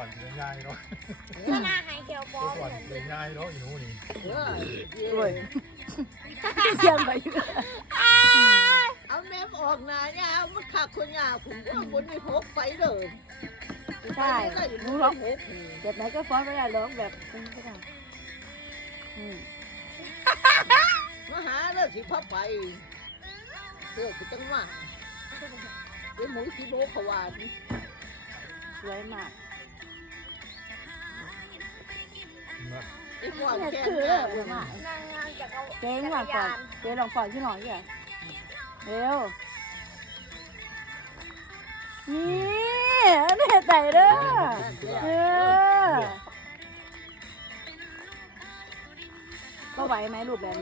อนเป็นง่ายเนาะ ก็น่าหายเกี่ยวบอ ตัว ล ก่อนเป็นง่ายเนาะอีนู้นี่ โอ้ยเสียงไปอยู่ เอาแม่ออกนาเนี่ยมันขาดคนยาผมว่าคนไม่พกไปเลย ใช่รู้ร้องแบบไหนก็ฟ้อนไม่ได้ร้องแบบนี้ก็ได้ มาหาเลิกสิพับไปเลิกไปจังหวะเป็นหมูที่โบขวาน สวยมาก ไอ้ก่อน เนี่ย แค่ คือ เนี่ย สวยมาก นางงานจากเอา เจ๊งหวานก่อนเจ๊ลองก่อนที่หน่อยเนี่ยเร็วนี่เนี่ยใจเด้อก็ไหวไหมรูปแบบ